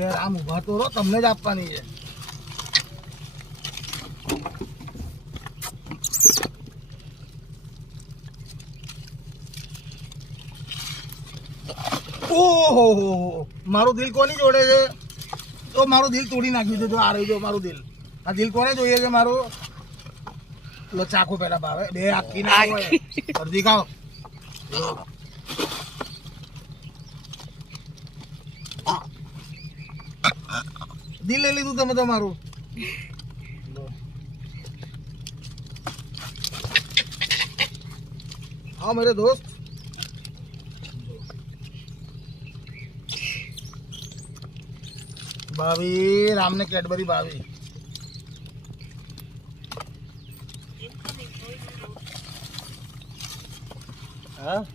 યાર આમ ઉભા તો રહો, તમને જ આપવાની છે. ઓહો, મારું દિલ કોની જોડે છે? તો મારું દિલ તોડી નાખ્યું છે. જો આ રહ્યું, જો મારું દિલ. આ દિલ કોને જોઈએ છે મારું? લો ચાખો પેલા ભાવે, બે આખી ના હોય, અડધી ખાઓ. દિલ લઈ લીધું તમે તમારું. हाँ मेरे दोस्त, भाभी राम ने कैडबरी भाभी. हाँ